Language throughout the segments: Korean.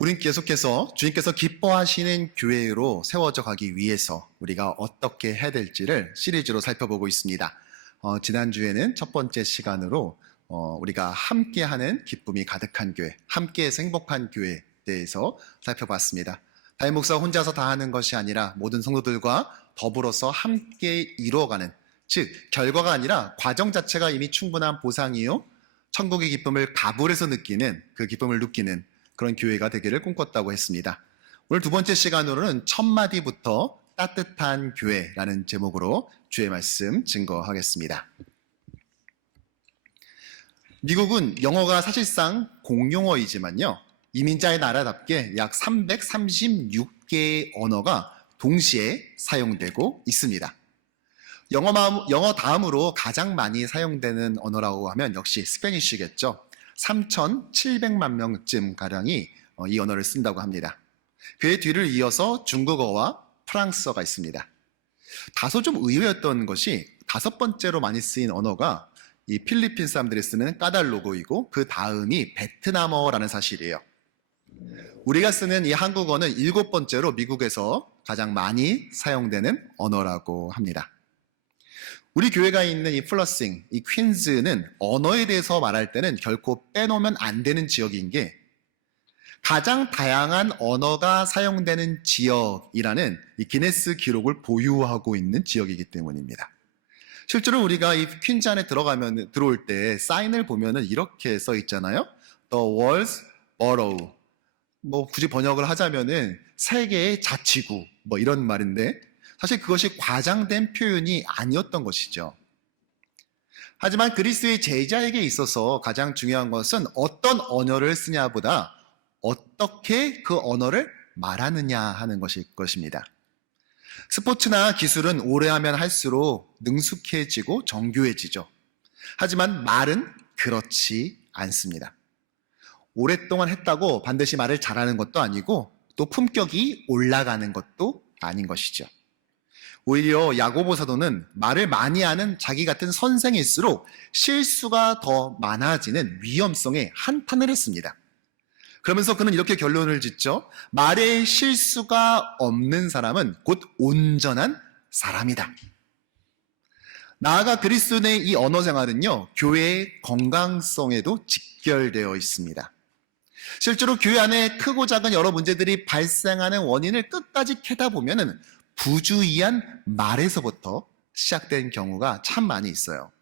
우린 계속해서 주님께서 기뻐하시는 교회로 세워져 가기 위해서 우리가 어떻게 해야 될지를 시리즈로 살펴보고 있습니다. 지난주에는 첫 번째 시간으로 우리가 함께하는 기쁨이 가득한 교회, 함께해서 행복한 교회에 대해서 살펴봤습니다. 담임 목사 혼자서 다 하는 것이 아니라 모든 성도들과 더불어서 함께 이루어가는, 즉 결과가 아니라 과정 자체가 이미 충분한 보상이요, 천국의 기쁨을 가불에서 느끼는, 그 기쁨을 느끼는 그런 교회가 되기를 꿈꿨다고 했습니다. 오늘 두 번째 시간으로는 첫 마디부터 따뜻한 교회라는 제목으로 주의 말씀 증거하겠습니다. 미국은 영어가 사실상 공용어이지만요, 이민자의 나라답게 약 336개의 언어가 동시에 사용되고 있습니다. 영어 다음으로 가장 많이 사용되는 언어라고 하면 역시 스페니쉬겠죠. 3,700만 명쯤 가량이 이 언어를 쓴다고 합니다. 그의 뒤를 이어서 중국어와 프랑스어가 있습니다. 다소 좀 의외였던 것이 다섯 번째로 많이 쓰인 언어가 이 필리핀 사람들이 쓰는 까달로고이고 그 다음이 베트남어라는 사실이에요. 우리가 쓰는 이 한국어는 일곱 번째로 미국에서 가장 많이 사용되는 언어라고 합니다. 우리 교회가 있는 이 플러싱, 이 퀸즈는 언어에 대해서 말할 때는 결코 빼놓으면 안 되는 지역인 게 가장 다양한 언어가 사용되는 지역이라는 이 기네스 기록을 보유하고 있는 지역이기 때문입니다. 실제로 우리가 이 퀸즈 안에 들어올 때 사인을 보면은 이렇게 써 있잖아요. The world's borough. 굳이 번역을 하자면은 세계의 자치구, 이런 말인데 사실 그것이 과장된 표현이 아니었던 것이죠. 하지만 그리스도의 제자에게 있어서 가장 중요한 것은 어떤 언어를 쓰냐보다 어떻게 그 언어를 말하느냐 하는 것입니다. 스포츠나 기술은 오래 하면 할수록 능숙해지고 정교해지죠. 하지만 말은 그렇지 않습니다. 오랫동안 했다고 반드시 말을 잘하는 것도 아니고 또 품격이 올라가는 것도 아닌 것이죠. 오히려 야고보 사도는 말을 많이 하는 자기 같은 선생일수록 실수가 더 많아지는 위험성에 한탄을 했습니다. 그러면서 그는 이렇게 결론을 짓죠. 말에 실수가 없는 사람은 곧 온전한 사람이다. 나아가 그리스도의 이 언어 생활은요, 교회의 건강성에도 직결되어 있습니다. 실제로 교회 안에 크고 작은 여러 문제들이 발생하는 원인을 끝까지 캐다 보면은 부주의한 말에서부터 시작된 경우가 참 많이 있어요.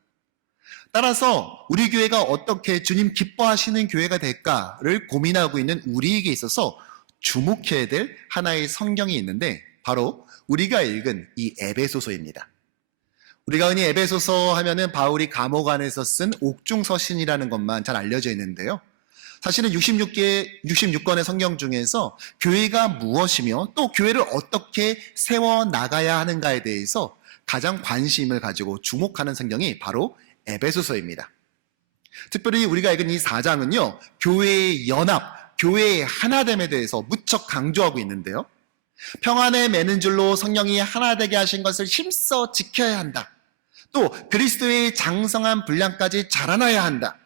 따라서 우리 교회가 어떻게 주님 기뻐하시는 교회가 될까를 고민하고 있는 우리에게 있어서 주목해야 될 하나의 성경이 있는데 바로 우리가 읽은 이 에베소서입니다. 우리가 흔히 에베소서 하면은 바울이 감옥 안에서 쓴 옥중서신이라는 것만 잘 알려져 있는데요. 사실은 66권의 성경 중에서 교회가 무엇이며 또 교회를 어떻게 세워나가야 하는가에 대해서 가장 관심을 가지고 주목하는 성경이 바로 에베소서입니다. 특별히 우리가 읽은 이 4장은요, 교회의 연합, 교회의 하나됨에 대해서 무척 강조하고 있는데요. 평안에 매는 줄로 성령이 하나 되게 하신 것을 힘써 지켜야 한다. 또 그리스도의 장성한 분량까지 자라나야 한다.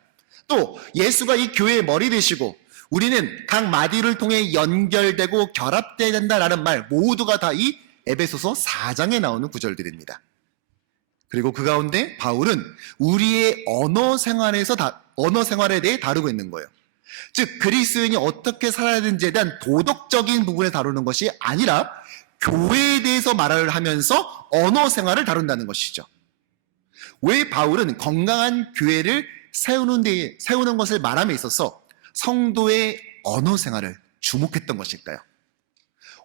또 예수가 이 교회의 머리 되시고 우리는 각 마디를 통해 연결되고 결합되어야 된다라는 말 모두가 다 이 에베소서 4장에 나오는 구절들입니다. 그리고 그 가운데 바울은 우리의 언어 생활에 대해 다루고 있는 거예요. 즉 그리스도인이 어떻게 살아야 되는지에 대한 도덕적인 부분에 다루는 것이 아니라 교회에 대해서 말을 하면서 언어 생활을 다룬다는 것이죠. 왜 바울은 건강한 교회를 세우는 것을 말함에 있어서 성도의 언어 생활을 주목했던 것일까요?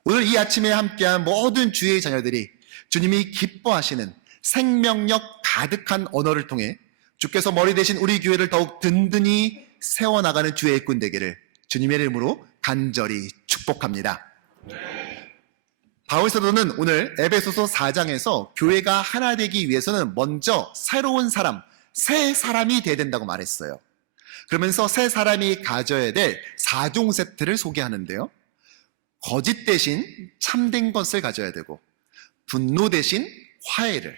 오늘 이 아침에 함께한 모든 주의 자녀들이 주님이 기뻐하시는 생명력 가득한 언어를 통해 주께서 머리 대신 우리 교회를 더욱 든든히 세워나가는 주의 일꾼 되기를 주님의 이름으로 간절히 축복합니다. 바울 사도는 오늘 에베소서 4장에서 교회가 하나 되기 위해서는 먼저 새로운 사람, 새 사람이 돼야 된다고 말했어요. 그러면서 새 사람이 가져야 될 4종 세트를 소개하는데요. 거짓 대신 참된 것을 가져야 되고, 분노 대신 화해를,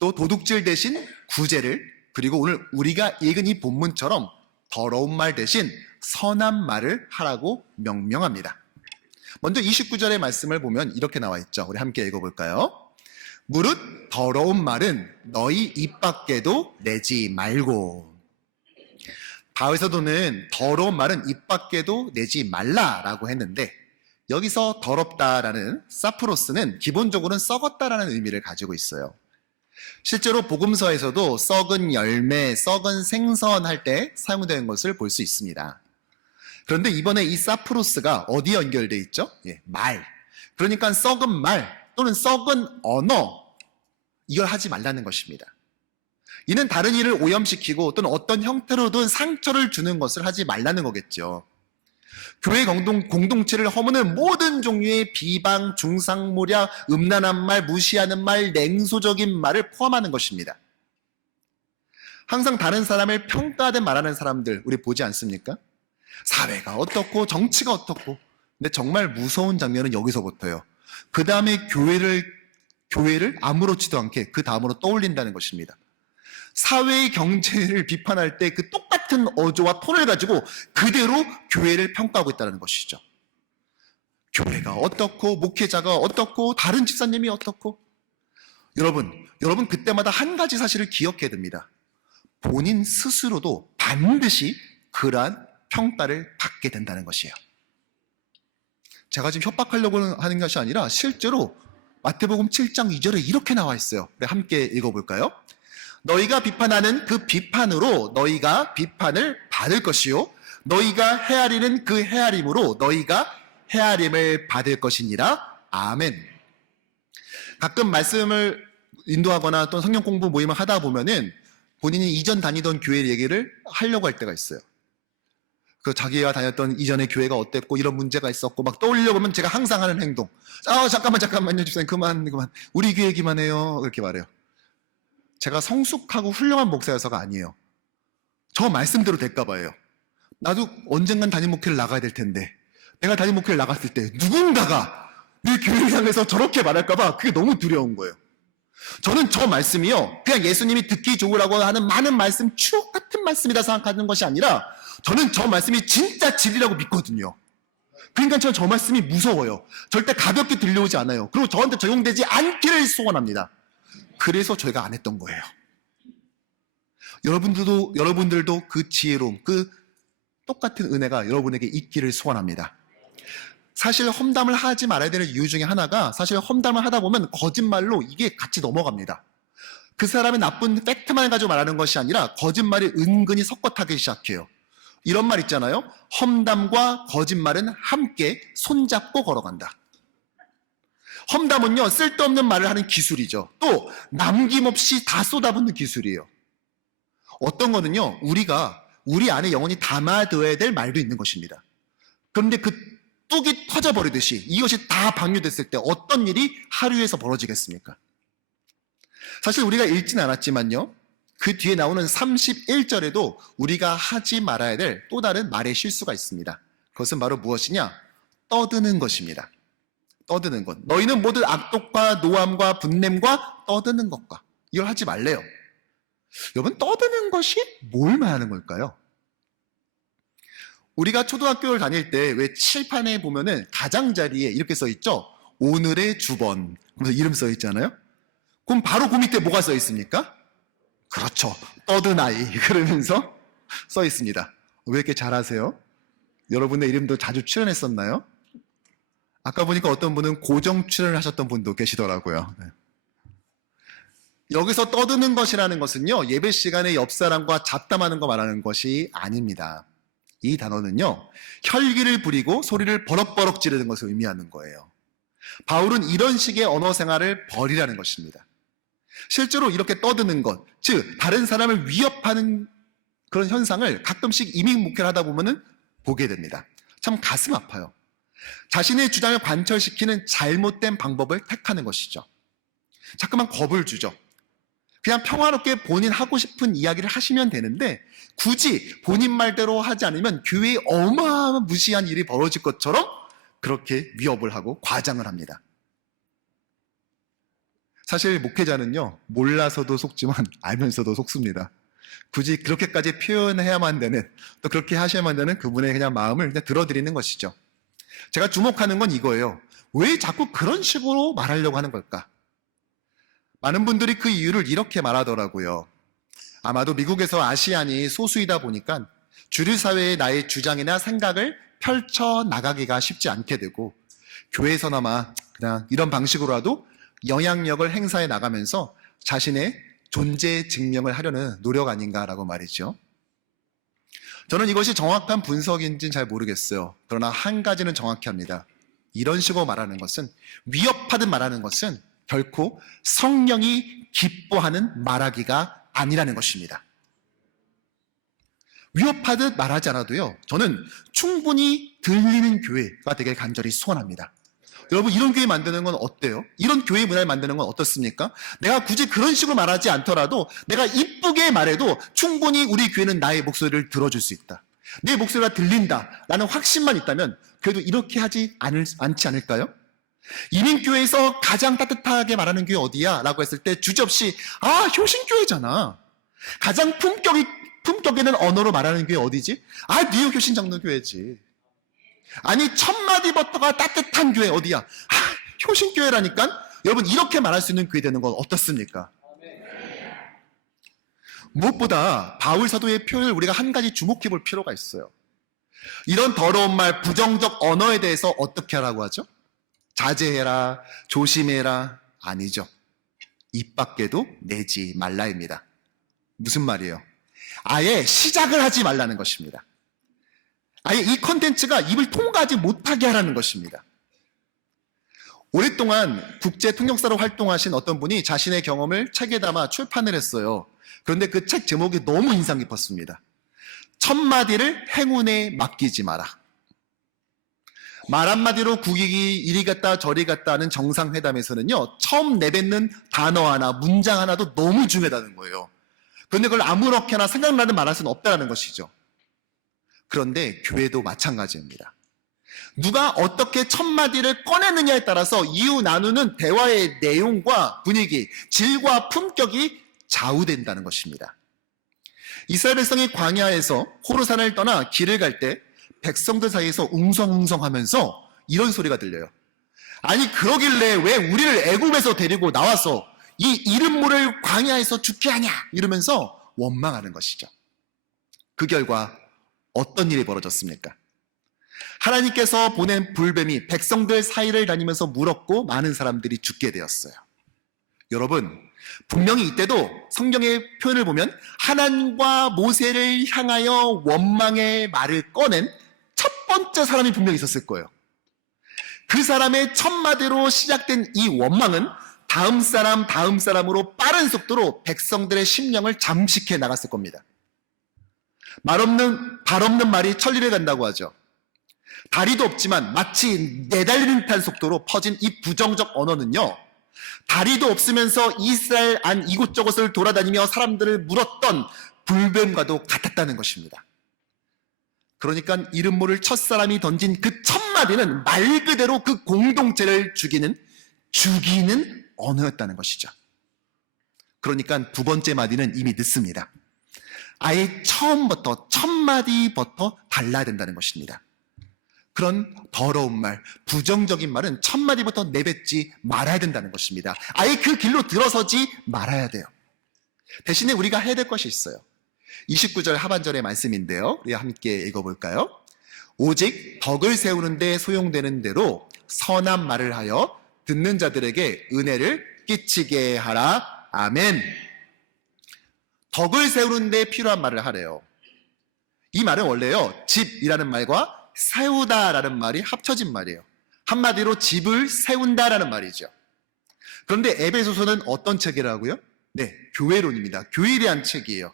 또 도둑질 대신 구제를, 그리고 오늘 우리가 읽은 이 본문처럼 더러운 말 대신 선한 말을 하라고 명령합니다. 먼저 29절의 말씀을 보면 이렇게 나와 있죠. 우리 함께 읽어볼까요? 무릇 더러운 말은 너희 입 밖에도 내지 말고. 바울 사도는 더러운 말은 입 밖에도 내지 말라라고 했는데, 여기서 더럽다라는 사프로스는 기본적으로는 썩었다라는 의미를 가지고 있어요. 실제로 복음서에서도 썩은 열매, 썩은 생선 할 때 사용되는 것을 볼 수 있습니다. 그런데 이번에 이 사프로스가 어디에 연결되어 있죠? 말. 그러니까 썩은 말 또는 썩은 언어, 이걸 하지 말라는 것입니다. 이는 다른 이를 오염시키고 또는 어떤 형태로든 상처를 주는 것을 하지 말라는 거겠죠. 교회 공동체를 허무는 모든 종류의 비방, 중상모략, 음란한 말, 무시하는 말, 냉소적인 말을 포함하는 것입니다. 항상 다른 사람을 평가하듯 말하는 사람들 우리 보지 않습니까? 사회가 어떻고 정치가 어떻고. 근데 정말 무서운 장면은 여기서부터예요. 그 다음에 교회를 아무렇지도 않게 그 다음으로 떠올린다는 것입니다. 사회의 경제를 비판할 때 그 똑같은 어조와 톤을 가지고 그대로 교회를 평가하고 있다는 것이죠. 교회가 어떻고 목회자가 어떻고 다른 집사님이 어떻고. 여러분 그때마다 한 가지 사실을 기억해야 됩니다. 본인 스스로도 반드시 그러한 평가를 받게 된다는 것이에요. 제가 지금 협박하려고 하는 것이 아니라 실제로 마태복음 7장 2절에 이렇게 나와 있어요. 우리 함께 읽어볼까요? 너희가 비판하는 그 비판으로 너희가 비판을 받을 것이요 너희가 헤아리는 그 헤아림으로 너희가 헤아림을 받을 것이니라. 아멘. 가끔 말씀을 인도하거나 또 성경 공부 모임을 하다 보면은 본인이 이전 다니던 교회 얘기를 하려고 할 때가 있어요. 그 자기가 다녔던 이전의 교회가 어땠고 이런 문제가 있었고 막 떠올리려고 하면 제가 항상 하는 행동. 잠깐만요 집사님 그만 우리 교회 얘기만 해요. 그렇게 말해요. 제가 성숙하고 훌륭한 목사여서가 아니에요. 저 말씀대로 될까 봐요. 나도 언젠간 담임 목회를 나가야 될 텐데 내가 담임 목회를 나갔을 때 누군가가 내 교회를 향해서 저렇게 말할까 봐 그게 너무 두려운 거예요. 저는 저 말씀이요 그냥 예수님이 듣기 좋으라고 하는 많은 말씀 추억 같은 말씀이다 생각하는 것이 아니라 저는 저 말씀이 진짜 진리라고 믿거든요. 그러니까 저는 저 말씀이 무서워요. 절대 가볍게 들려오지 않아요. 그리고 저한테 적용되지 않기를 소원합니다. 그래서 저희가 안 했던 거예요. 여러분들도 그 지혜로움, 그 똑같은 은혜가 여러분에게 있기를 소원합니다. 사실 험담을 하지 말아야 되는 이유 중에 하나가 사실 험담을 하다 보면 거짓말로 이게 같이 넘어갑니다. 그 사람의 나쁜 팩트만 가지고 말하는 것이 아니라 거짓말이 은근히 섞어 타기 시작해요. 이런 말 있잖아요. 험담과 거짓말은 함께 손잡고 걸어간다. 험담은요 쓸데없는 말을 하는 기술이죠. 또 남김없이 다 쏟아붓는 기술이에요. 어떤 거는요 우리 안에 영혼이 담아둬야 될 말도 있는 것입니다. 그런데 그 뚝이 터져버리듯이 이것이 다 방류됐을 때 어떤 일이 하루에서 벌어지겠습니까? 사실 우리가 읽진 않았지만요 그 뒤에 나오는 31절에도 우리가 하지 말아야 될 또 다른 말의 실수가 있습니다. 그것은 바로 무엇이냐? 떠드는 것입니다. 떠드는 것. 너희는 모두 악독과 노함과 분냄과 떠드는 것과 이걸 하지 말래요. 여러분 떠드는 것이 뭘 말하는 걸까요? 우리가 초등학교를 다닐 때 왜 칠판에 보면은 가장자리에 이렇게 써 있죠? 오늘의 주번. 그래서 이름 써 있잖아요? 그럼 바로 그 밑에 뭐가 써 있습니까? 그렇죠. 떠드나이. 그러면서 써 있습니다. 왜 이렇게 잘하세요? 여러분의 이름도 자주 출연했었나요? 아까 보니까 어떤 분은 고정 출연을 하셨던 분도 계시더라고요. 네. 여기서 떠드는 것이라는 것은요, 예배 시간에 옆 사람과 잡담하는 거 말하는 것이 아닙니다. 이 단어는요, 혈기를 부리고 소리를 버럭버럭 지르는 것을 의미하는 거예요. 바울은 이런 식의 언어 생활을 버리라는 것입니다. 실제로 이렇게 떠드는 것, 즉 다른 사람을 위협하는 그런 현상을 가끔씩 이민 목회를 하다 보면은 보게 됩니다. 참 가슴 아파요. 자신의 주장을 관철시키는 잘못된 방법을 택하는 것이죠. 자꾸만 겁을 주죠. 그냥 평화롭게 본인 하고 싶은 이야기를 하시면 되는데 굳이 본인 말대로 하지 않으면 교회에 어마무시한 일이 벌어질 것처럼 그렇게 위협을 하고 과장을 합니다. 사실 목회자는요 몰라서도 속지만 알면서도 속습니다. 굳이 그렇게까지 표현해야만 되는, 또 그렇게 하셔야만 되는 그분의 그냥 마음을 그냥 들어드리는 것이죠. 제가 주목하는 건 이거예요. 왜 자꾸 그런 식으로 말하려고 하는 걸까? 많은 분들이 그 이유를 이렇게 말하더라고요. 아마도 미국에서 아시안이 소수이다 보니까 주류 사회의 나의 주장이나 생각을 펼쳐나가기가 쉽지 않게 되고, 교회에서나마 그냥 이런 방식으로라도 영향력을 행사해 나가면서 자신의 존재 증명을 하려는 노력 아닌가라고 말이죠. 저는 이것이 정확한 분석인지는 잘 모르겠어요. 그러나 한 가지는 정확히 합니다. 이런 식으로 말하는 것은, 위협하듯 말하는 것은 결코 성령이 기뻐하는 말하기가 아니라는 것입니다. 위협하듯 말하지 않아도요, 저는 충분히 들리는 교회가 되길 간절히 소원합니다. 여러분, 이런 교회 만드는 건 어때요? 이런 교회 문화를 만드는 건 어떻습니까? 내가 굳이 그런 식으로 말하지 않더라도 내가 이쁘게 말해도 충분히 우리 교회는 나의 목소리를 들어줄 수 있다, 내 목소리가 들린다라는 확신만 있다면 그래도 이렇게 하지 않지 않을까요? 이민교회에서 가장 따뜻하게 말하는 교회 어디야? 라고 했을 때 주저없이 효신교회잖아. 가장 품격 있는 언어로 말하는 교회 어디지? 뉴욕 효신장로교회지. 아니, 첫마디부터가 따뜻한 교회 어디야? 효신교회라니까? 여러분, 이렇게 말할 수 있는 교회 되는 건 어떻습니까? 무엇보다 바울 사도의 표현을 우리가 한 가지 주목해 볼 필요가 있어요. 이런 더러운 말, 부정적 언어에 대해서 어떻게 하라고 하죠? 자제해라, 조심해라. 아니죠. 입 밖에도 내지 말라입니다. 무슨 말이에요? 아예 시작을 하지 말라는 것입니다. 아예 이 컨텐츠가 입을 통과하지 못하게 하라는 것입니다. 오랫동안 국제 통역사로 활동하신 어떤 분이 자신의 경험을 책에 담아 출판을 했어요. 그런데 그 책 제목이 너무 인상 깊었습니다. 첫마디를 행운에 맡기지 마라. 말 한마디로 국익이 이리 갔다 저리 갔다 하는 정상회담에서는요, 처음 내뱉는 단어 하나, 문장 하나도 너무 중요하다는 거예요. 그런데 그걸 아무렇게나 생각나는 말할 수는 없다는 것이죠. 그런데 교회도 마찬가지입니다. 누가 어떻게 첫마디를 꺼내느냐에 따라서 이유 나누는 대화의 내용과 분위기, 질과 품격이 좌우된다는 것입니다. 이스라엘 백성이 광야에서 호르산을 떠나 길을 갈 때 백성들 사이에서 웅성웅성하면서 이런 소리가 들려요. 아니, 그러길래 왜 우리를 애굽에서 데리고 나와서 이 이름 모를 광야에서 죽게 하냐, 이러면서 원망하는 것이죠. 그 결과 어떤 일이 벌어졌습니까? 하나님께서 보낸 불뱀이 백성들 사이를 다니면서 물었고 많은 사람들이 죽게 되었어요. 여러분, 분명히 이때도 성경의 표현을 보면 하나님과 모세를 향하여 원망의 말을 꺼낸 첫 번째 사람이 분명히 있었을 거예요. 그 사람의 첫마디로 시작된 이 원망은 다음 사람으로 빠른 속도로 백성들의 심령을 잠식해 나갔을 겁니다. 발 없는 말이 천리를 간다고 하죠. 다리도 없지만 마치 내달리는 듯한 속도로 퍼진 이 부정적 언어는요, 다리도 없으면서 이스라엘 안 이곳저곳을 돌아다니며 사람들을 물었던 불뱀과도 같았다는 것입니다. 그러니까 이름 모를 첫사람이 던진 그 첫마디는 말 그대로 그 공동체를 죽이는 언어였다는 것이죠. 그러니까 두 번째 마디는 이미 늦습니다. 아예 처음부터, 첫마디부터 달라야 된다는 것입니다. 그런 더러운 말, 부정적인 말은 첫마디부터 내뱉지 말아야 된다는 것입니다. 아예 그 길로 들어서지 말아야 돼요. 대신에 우리가 해야 될 것이 있어요. 29절 하반절의 말씀인데요, 우리 함께 읽어볼까요? 오직 덕을 세우는 데 소용되는 대로 선한 말을 하여 듣는 자들에게 은혜를 끼치게 하라. 아멘. 덕을 세우는 데 필요한 말을 하래요. 이 말은 원래요, 집이라는 말과 세우다라는 말이 합쳐진 말이에요. 한마디로 집을 세운다라는 말이죠. 그런데 에베소서는 어떤 책이라고요? 네, 교회론입니다. 교회에 대한 책이에요.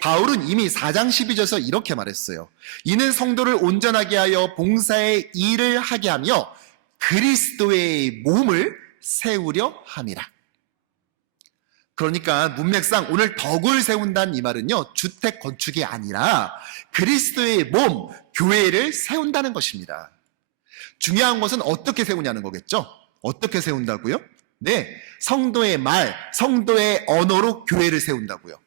바울은 이미 4장 12절에서 이렇게 말했어요. 이는 성도를 온전하게 하여 봉사의 일을 하게 하며 그리스도의 몸을 세우려 함이라. 그러니까 문맥상 오늘 덕을 세운다는 이 말은요, 주택 건축이 아니라 그리스도의 몸, 교회를 세운다는 것입니다. 중요한 것은 어떻게 세우냐는 거겠죠? 어떻게 세운다고요? 네, 성도의 말, 성도의 언어로 교회를 세운다고요.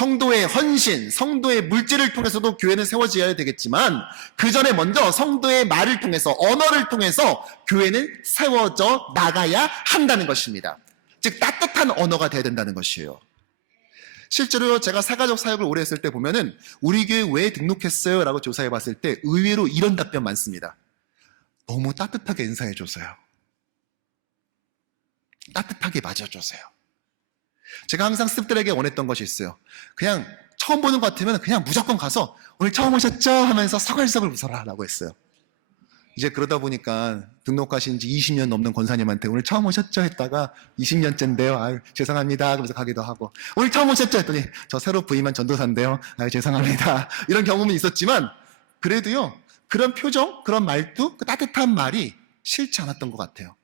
성도의 헌신, 성도의 물질을 통해서도 교회는 세워져야 되겠지만 그 전에 먼저 성도의 말을 통해서, 언어를 통해서 교회는 세워져 나가야 한다는 것입니다. 즉 따뜻한 언어가 돼야 된다는 것이에요. 실제로 제가 사가족 사역을 오래 했을 때 보면은 우리 교회 왜 등록했어요? 라고 조사해 봤을 때 의외로 이런 답변 많습니다. 너무 따뜻하게 인사해줘서요. 따뜻하게 맞아줘서요. 제가 항상 스태프들에게 원했던 것이 있어요. 그냥 처음 보는 것 같으면 그냥 무조건 가서 오늘 처음 오셨죠? 하면서 서글서글 웃어라 라고 했어요. 이제 그러다 보니까 등록하신 지 20년 넘는 권사님한테 오늘 처음 오셨죠? 했다가 20년째인데요. 아유, 죄송합니다. 그러면서 가기도 하고 오늘 처음 오셨죠? 했더니 저 새로 부임한 전도사인데요. 아유, 죄송합니다. 이런 경험은 있었지만 그래도요. 그런 표정, 그런 말투, 그 따뜻한 말이 싫지 않았던 것 같아요.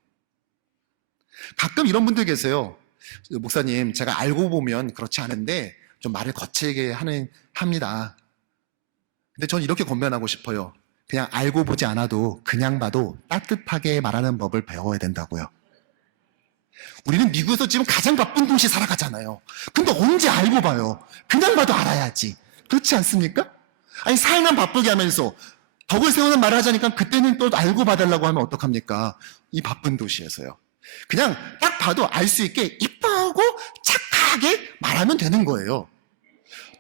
가끔 이런 분들 계세요. 목사님, 제가 알고 보면 그렇지 않은데 좀 말을 거칠게 합니다. 근데 전 이렇게 권면하고 싶어요. 그냥 알고 보지 않아도 그냥 봐도 따뜻하게 말하는 법을 배워야 된다고요. 우리는 미국에서 지금 가장 바쁜 도시 살아가잖아요. 근데 언제 알고 봐요? 그냥 봐도 알아야지. 그렇지 않습니까? 아니 살만 바쁘게 하면서 덕을 세우는 말을 하자니까 그때는 또 알고 봐달라고 하면 어떡합니까? 이 바쁜 도시에서요. 그냥 딱 봐도 알 수 있게 이쁘고 착하게 말하면 되는 거예요.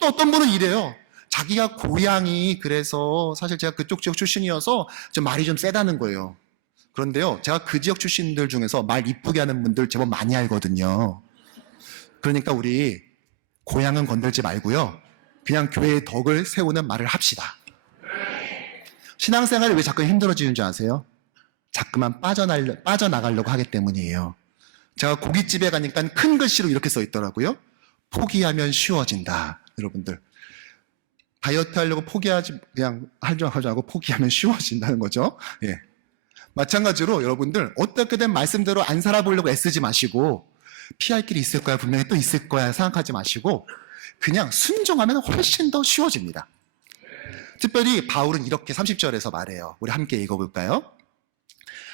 또 어떤 분은 이래요. 자기가 고향이 그래서 사실 제가 그쪽 지역 출신이어서 좀 말이 좀 세다는 거예요. 그런데요, 제가 그 지역 출신들 중에서 말 이쁘게 하는 분들 제법 많이 알거든요. 그러니까 우리 고향은 건들지 말고요. 그냥 교회의 덕을 세우는 말을 합시다. 신앙생활이 왜 자꾸 힘들어지는 줄 아세요? 자꾸만 빠져나가려고 하기 때문이에요. 제가 고깃집에 가니까 큰 글씨로 이렇게 써 있더라고요. 포기하면 쉬워진다. 여러분들. 다이어트 하려고 그냥 하지 않고 포기하면 쉬워진다는 거죠. 예. 마찬가지로 여러분들 어떻게든 말씀대로 안 살아보려고 애쓰지 마시고 피할 길이 있을 거야, 분명히 또 있을 거야 생각하지 마시고 그냥 순종하면 훨씬 더 쉬워집니다. 특별히 바울은 이렇게 30절에서 말해요. 우리 함께 읽어볼까요?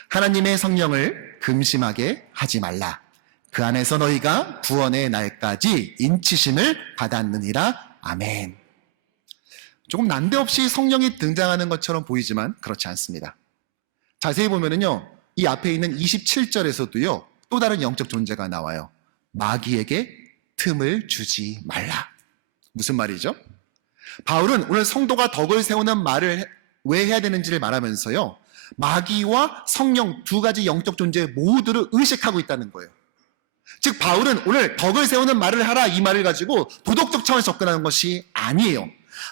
하나님의 성령을 금심하게 하지 말라. 그 안에서 너희가 구원의 날까지 인치심을 받았느니라. 아멘. 조금 난데없이 성령이 등장하는 것처럼 보이지만 그렇지 않습니다. 자세히 보면은요, 이 앞에 있는 27절에서도요, 또 다른 영적 존재가 나와요. 마귀에게 틈을 주지 말라. 무슨 말이죠? 바울은 오늘 성도가 덕을 세우는 말을 왜 해야 되는지를 말하면서요, 마귀와 성령 두 가지 영적 존재 모두를 의식하고 있다는 거예요. 즉 바울은 오늘 덕을 세우는 말을 하라 이 말을 가지고 도덕적 차원에서 접근하는 것이 아니에요.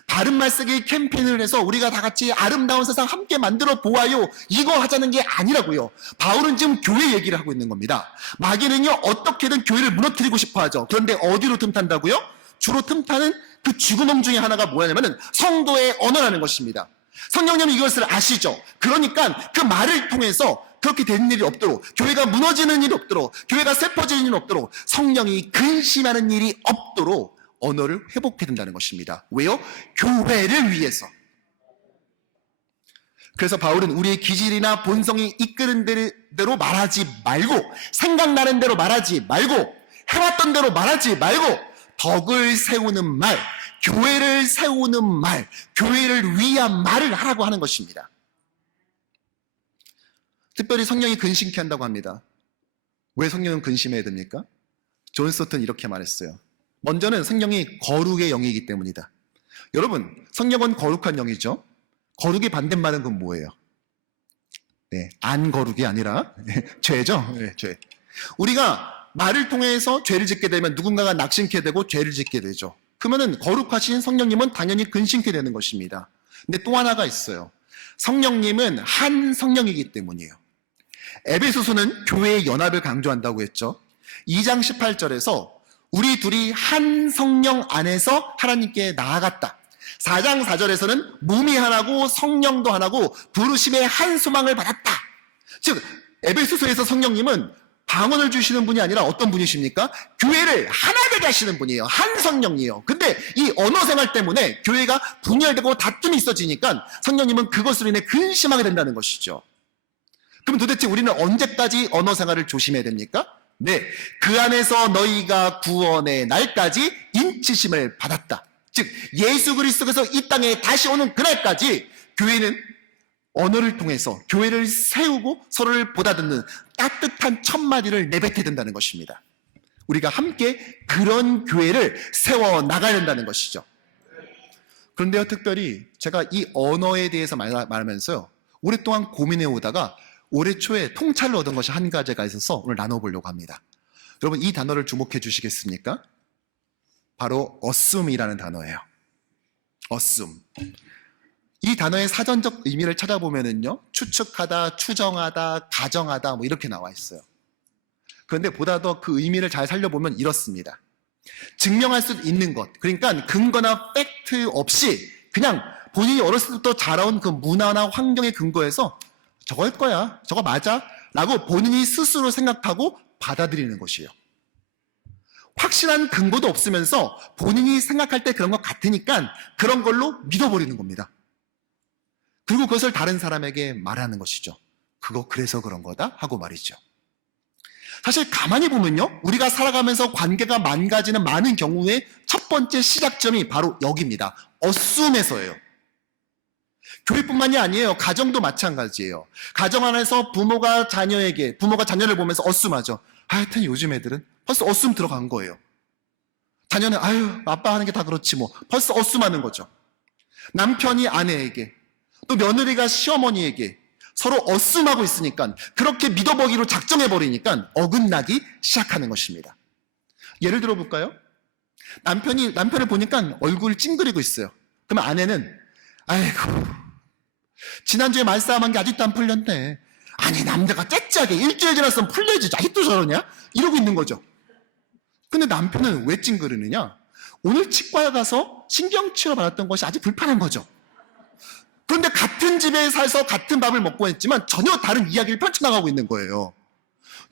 바른 말쓰기 캠페인을 해서 우리가 다 같이 아름다운 세상 함께 만들어 보아요 이거 하자는 게 아니라고요. 바울은 지금 교회 얘기를 하고 있는 겁니다. 마귀는요 어떻게든 교회를 무너뜨리고 싶어 하죠. 그런데 어디로 틈탄다고요? 주로 틈타는 그 쥐구멍 중에 하나가 뭐냐면은 성도의 언어라는 것입니다. 성령님이 이것을 아시죠? 그러니까 그 말을 통해서 그렇게 되는 일이 없도록, 교회가 무너지는 일이 없도록, 교회가 슬퍼지는 일이 없도록, 성령이 근심하는 일이 없도록 언어를 회복해야 된다는 것입니다. 왜요? 교회를 위해서. 그래서 바울은 우리의 기질이나 본성이 이끄는 대로 말하지 말고, 생각나는 대로 말하지 말고, 해왔던 대로 말하지 말고, 덕을 세우는 말, 교회를 세우는 말, 교회를 위한 말을 하라고 하는 것입니다. 특별히 성령이 근심케 한다고 합니다. 왜 성령은 근심해야 됩니까? 존 스토튼 이렇게 말했어요. 먼저는 성령이 거룩의 영이기 때문이다. 여러분, 성령은 거룩한 영이죠. 거룩의 반대말은 그건 뭐예요? 네, 안 거룩이 아니라 죄죠. 네, 죄. 우리가 말을 통해서 죄를 짓게 되면 누군가가 낙심케 되고 죄를 짓게 되죠. 그러면은 거룩하신 성령님은 당연히 근심케 되는 것입니다. 근데 또 하나가 있어요. 성령님은 한 성령이기 때문이에요. 에베소서는 교회의 연합을 강조한다고 했죠. 2장 18절에서 우리 둘이 한 성령 안에서 하나님께 나아갔다. 4장 4절에서는 몸이 하나고 성령도 하나고 부르심의 한 소망을 받았다. 즉 에베소서에서 성령님은 방언을 주시는 분이 아니라 어떤 분이십니까? 교회를 하나 되게 하시는 분이에요. 한 성령이에요. 근데 이 언어 생활 때문에 교회가 분열되고 다툼이 있어지니까 성령님은 그것으로 인해 근심하게 된다는 것이죠. 그럼 도대체 우리는 언제까지 언어 생활을 조심해야 됩니까? 네, 그 안에서 너희가 구원의 날까지 인치심을 받았다. 즉 예수 그리스도께서 이 땅에 다시 오는 그날까지 교회는 언어를 통해서 교회를 세우고 서로를 보다듬는 따뜻한 첫마디를 내뱉어야 된다는 것입니다. 우리가 함께 그런 교회를 세워 나가야 된다는 것이죠. 그런데요, 특별히 제가 이 언어에 대해서 말하면서요, 오랫동안 고민해 오다가 올해 초에 통찰을 얻은 것이 한 가지가 있어서 오늘 나눠보려고 합니다. 여러분, 이 단어를 주목해 주시겠습니까? 바로 assume이라는 단어예요. assume. 이 단어의 사전적 의미를 찾아보면은요, 추측하다, 추정하다, 가정하다, 뭐 이렇게 나와 있어요. 그런데 보다 더 그 의미를 잘 살려보면 이렇습니다. 증명할 수 있는 것, 그러니까 근거나 팩트 없이 그냥 본인이 어렸을 때부터 자라온 그 문화나 환경에 근거해서 저거일 거야, 저거 맞아 라고 본인이 스스로 생각하고 받아들이는 것이에요. 확실한 근거도 없으면서 본인이 생각할 때 그런 것 같으니까 그런 걸로 믿어버리는 겁니다. 그리고 그것을 다른 사람에게 말하는 것이죠. 그거 그래서 그런 거다 하고 말이죠. 사실 가만히 보면요, 우리가 살아가면서 관계가 망가지는 많은 경우에 첫 번째 시작점이 바로 여기입니다. assume에서예요. 교회뿐만이 아니에요. 가정도 마찬가지예요. 가정 안에서 부모가 자녀를 보면서 assume하죠. 하여튼 요즘 애들은 벌써 assume 들어간 거예요. 자녀는 아유 아빠 하는 게 다 그렇지 뭐, 벌써 assume하는 거죠. 남편이 아내에게, 또 며느리가 시어머니에게 서로 assume하고 있으니까, 그렇게 믿어보기로 작정해버리니까 어긋나기 시작하는 것입니다. 예를 들어 볼까요? 남편을 보니까 얼굴 찡그리고 있어요. 그러면 아내는 아이고 지난주에 말싸움한 게 아직도 안 풀렸네. 아니 남자가 째짜게 일주일 지났으면 풀려야지 아직도 저러냐? 이러고 있는 거죠. 근데 남편은 왜 찡그리느냐? 오늘 치과에 가서 신경치료 받았던 것이 아주 불편한 거죠. 그런데 같은 집에 살서 같은 밥을 먹고 했지만 전혀 다른 이야기를 펼쳐나가고 있는 거예요.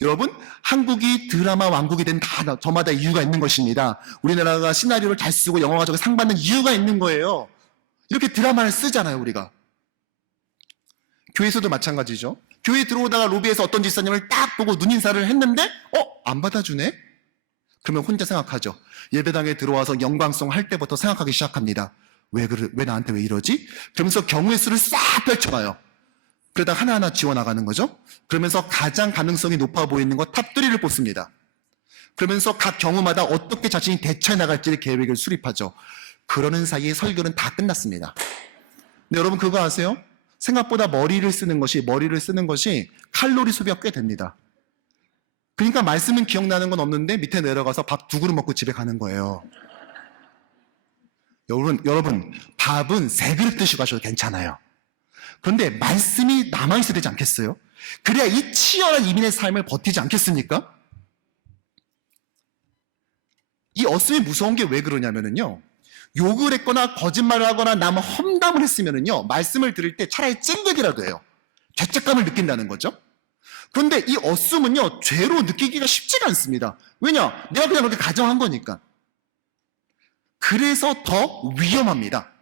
여러분, 한국이 드라마 왕국이 된 다 저마다 이유가 있는 것입니다. 우리나라가 시나리오를 잘 쓰고 영화 가지고 상 받는 이유가 있는 거예요. 이렇게 드라마를 쓰잖아요, 우리가. 교회에서도 마찬가지죠. 교회에 들어오다가 로비에서 어떤 집사님을 딱 보고 눈인사를 했는데 안 받아주네? 그러면 혼자 생각하죠. 예배당에 들어와서 영광송 할 때부터 생각하기 시작합니다. 왜 나한테 왜 이러지? 그러면서 경우의 수를 싹 펼쳐봐요. 그러다 하나하나 지워나가는 거죠. 그러면서 가장 가능성이 높아 보이는 것 탑3를 뽑습니다. 그러면서 각 경우마다 어떻게 자신이 대처해 나갈지 계획을 수립하죠. 그러는 사이에 설교는 다 끝났습니다. 근데 여러분 그거 아세요? 생각보다 머리를 쓰는 것이 칼로리 소비가 꽤 됩니다. 그러니까 말씀은 기억나는 건 없는데 밑에 내려가서 밥 2그릇 먹고 집에 가는 거예요. 여러분 밥은 3그릇 드시고 가셔도 괜찮아요. 그런데 말씀이 남아있어야 되지 않겠어요? 그래야 이 치열한 이민의 삶을 버티지 않겠습니까? 이 어슴이 무서운 게 왜 그러냐면요, 욕을 했거나 거짓말을 하거나 남 험담을 했으면요, 말씀을 들을 때 차라리 찡득이라도 해요. 죄책감을 느낀다는 거죠. 그런데 이 어슴은요, 죄로 느끼기가 쉽지가 않습니다. 왜냐? 내가 그냥 그렇게 가정한 거니까. 그래서 더 위험합니다.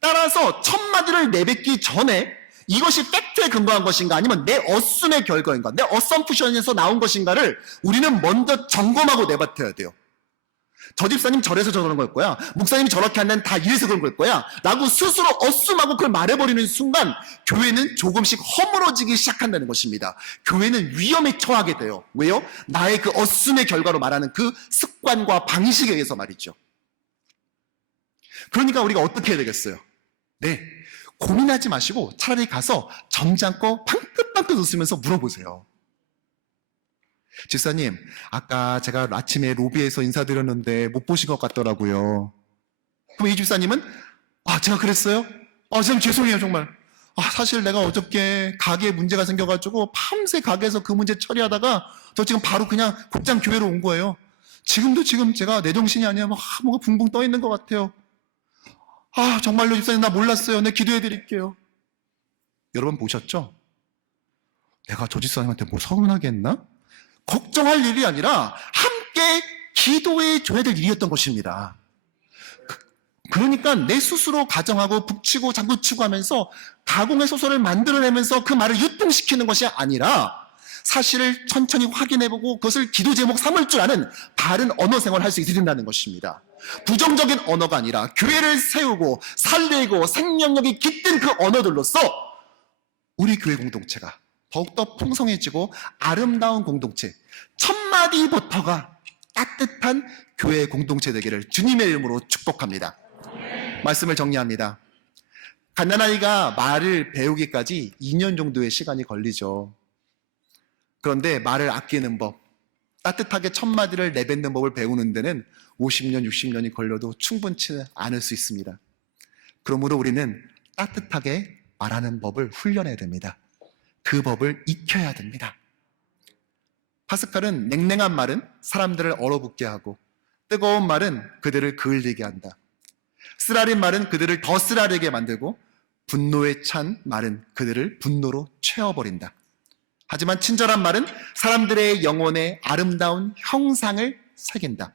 따라서 첫마디를 내뱉기 전에 이것이 팩트에 근거한 것인가 아니면 내 어순의 결과인가, 내 어썸프션에서 나온 것인가를 우리는 먼저 점검하고 내뱉어야 돼요. 저 집사님 저래서 저러는 걸 거야, 목사님이 저렇게 한다는 다 이래서 그런 걸 거야 라고 스스로 어썸하고 그걸 말해버리는 순간 교회는 조금씩 허물어지기 시작한다는 것입니다. 교회는 위험에 처하게 돼요. 왜요? 나의 그 어썸의 결과로 말하는 그 습관과 방식에 의해서 말이죠. 그러니까 우리가 어떻게 해야 되겠어요? 네, 고민하지 마시고 차라리 가서 점잖고 방긋방긋 웃으면서 물어보세요. 집사님, 아까 제가 아침에 로비에서 인사드렸는데 못 보신 것 같더라고요. 그럼 이 집사님은 제가 그랬어요? 선생님 죄송해요 정말. 사실 내가 어저께 가게에 문제가 생겨가지고 밤새 가게에서 그 문제 처리하다가 저 지금 바로 그냥 곧장 교회로 온 거예요. 지금 제가 내 정신이 아니라 뭔가 붕붕 떠 있는 것 같아요. 정말로 집사님 나 몰랐어요. 네, 기도해 드릴게요. 여러분 보셨죠? 내가 저 집사님한테 뭐 서운하게 했나? 걱정할 일이 아니라 함께 기도해 줘야 될 일이었던 것입니다. 그러니까 내 스스로 가정하고 북치고 장구치고 하면서 가공의 소설을 만들어내면서 그 말을 유통시키는 것이 아니라 사실을 천천히 확인해보고 그것을 기도 제목 삼을 줄 아는 바른 언어 생활을 할 수 있어야 된다는 것입니다. 부정적인 언어가 아니라 교회를 세우고 살리고 생명력이 깃든 그 언어들로서 우리 교회 공동체가 더욱더 풍성해지고 아름다운 공동체, 첫마디부터가 따뜻한 교회 공동체 되기를 주님의 이름으로 축복합니다. 말씀을 정리합니다. 갓난아이가 말을 배우기까지 2년 정도의 시간이 걸리죠. 그런데 말을 아끼는 법, 따뜻하게 첫마디를 내뱉는 법을 배우는 데는 50년, 60년이 걸려도 충분치 않을 수 있습니다. 그러므로 우리는 따뜻하게 말하는 법을 훈련해야 됩니다. 그 법을 익혀야 됩니다. 파스칼은 냉랭한 말은 사람들을 얼어붙게 하고 뜨거운 말은 그들을 그을리게 한다. 쓰라린 말은 그들을 더 쓰라리게 만들고 분노에 찬 말은 그들을 분노로 채워버린다. 하지만 친절한 말은 사람들의 영혼에 아름다운 형상을 새긴다.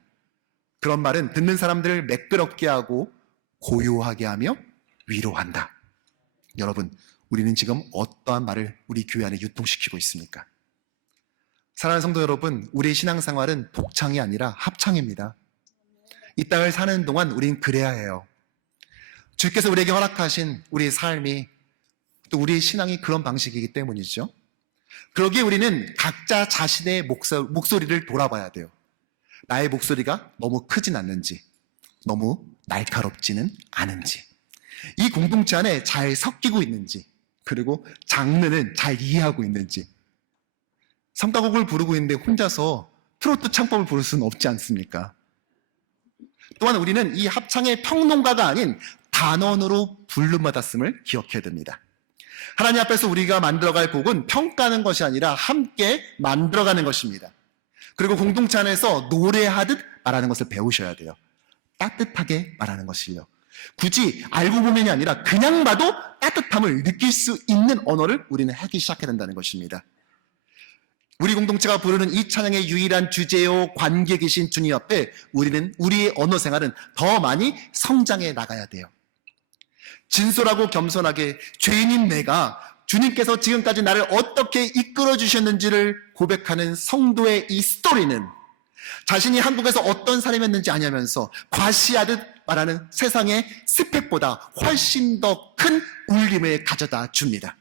그런 말은 듣는 사람들을 매끄럽게 하고 고요하게 하며 위로한다. 여러분, 우리는 지금 어떠한 말을 우리 교회 안에 유통시키고 있습니까? 사랑하는 성도 여러분, 우리의 신앙생활은 독창이 아니라 합창입니다. 이 땅을 사는 동안 우린 그래야 해요. 주께서 우리에게 허락하신 우리의 삶이 또 우리의 신앙이 그런 방식이기 때문이죠. 그러기에 우리는 각자 자신의 목소리를 돌아봐야 돼요. 나의 목소리가 너무 크진 않는지, 너무 날카롭지는 않은지, 이 공동체 안에 잘 섞이고 있는지, 그리고 장르는 잘 이해하고 있는지. 성가곡을 부르고 있는데 혼자서 트로트 창법을 부를 수는 없지 않습니까? 또한 우리는 이 합창의 평론가가 아닌 단원으로 부름받았음을 기억해야 됩니다. 하나님 앞에서 우리가 만들어갈 곡은 평가하는 것이 아니라 함께 만들어가는 것입니다. 그리고 공동체 안에서 노래하듯 말하는 것을 배우셔야 돼요. 따뜻하게 말하는 것이요. 굳이 알고 보면이 아니라 그냥 봐도 따뜻함을 느낄 수 있는 언어를 우리는 하기 시작해야 된다는 것입니다. 우리 공동체가 부르는 이 찬양의 유일한 주제요 관객이신 주님 앞에 우리는 우리의 언어 생활은 더 많이 성장해 나가야 돼요. 진솔하고 겸손하게 죄인인 내가 주님께서 지금까지 나를 어떻게 이끌어 주셨는지를 고백하는 성도의 이 스토리는 자신이 한국에서 어떤 사람이었는지 아냐면서 과시하듯 말하는 세상의 스펙보다 훨씬 더 큰 울림을 가져다 줍니다.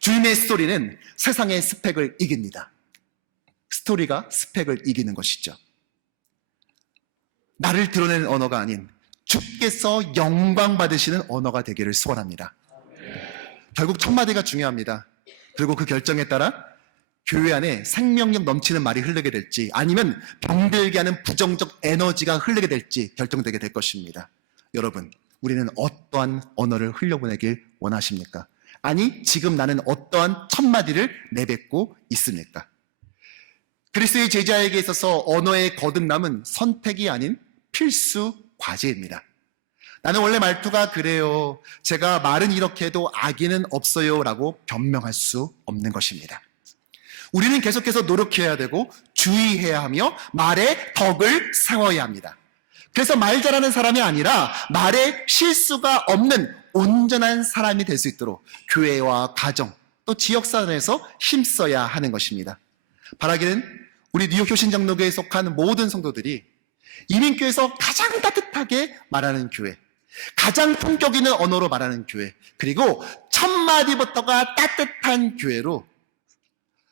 주님의 스토리는 세상의 스펙을 이깁니다. 스토리가 스펙을 이기는 것이죠. 나를 드러내는 언어가 아닌 주께서 영광 받으시는 언어가 되기를 소원합니다. 결국 첫마디가 중요합니다. 그리고 그 결정에 따라 교회 안에 생명력 넘치는 말이 흐르게 될지 아니면 병들게 하는 부정적 에너지가 흐르게 될지 결정되게 될 것입니다. 여러분, 우리는 어떠한 언어를 흘려보내길 원하십니까? 아니, 지금 나는 어떠한 첫마디를 내뱉고 있습니까? 그리스도의 제자에게 있어서 언어의 거듭남은 선택이 아닌 필수 과제입니다. 나는 원래 말투가 그래요. 제가 말은 이렇게 해도 악의는 없어요. 라고 변명할 수 없는 것입니다. 우리는 계속해서 노력해야 되고 주의해야 하며 말의 덕을 세워야 합니다. 그래서 말 잘하는 사람이 아니라 말에 실수가 없는 온전한 사람이 될 수 있도록 교회와 가정 또 지역사회에서 힘써야 하는 것입니다. 바라기는 우리 뉴욕 효신장로교회에 속한 모든 성도들이 이민교회에서 가장 따뜻하게 말하는 교회, 가장 품격 있는 언어로 말하는 교회, 그리고 첫마디부터가 따뜻한 교회로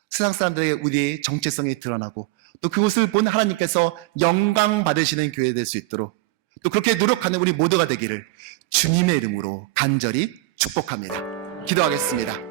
세상 사람들에게 우리의 정체성이 드러나고 또 그것을 본 하나님께서 영광 받으시는 교회 될 수 있도록 또 그렇게 노력하는 우리 모두가 되기를 주님의 이름으로 간절히 축복합니다. 기도하겠습니다.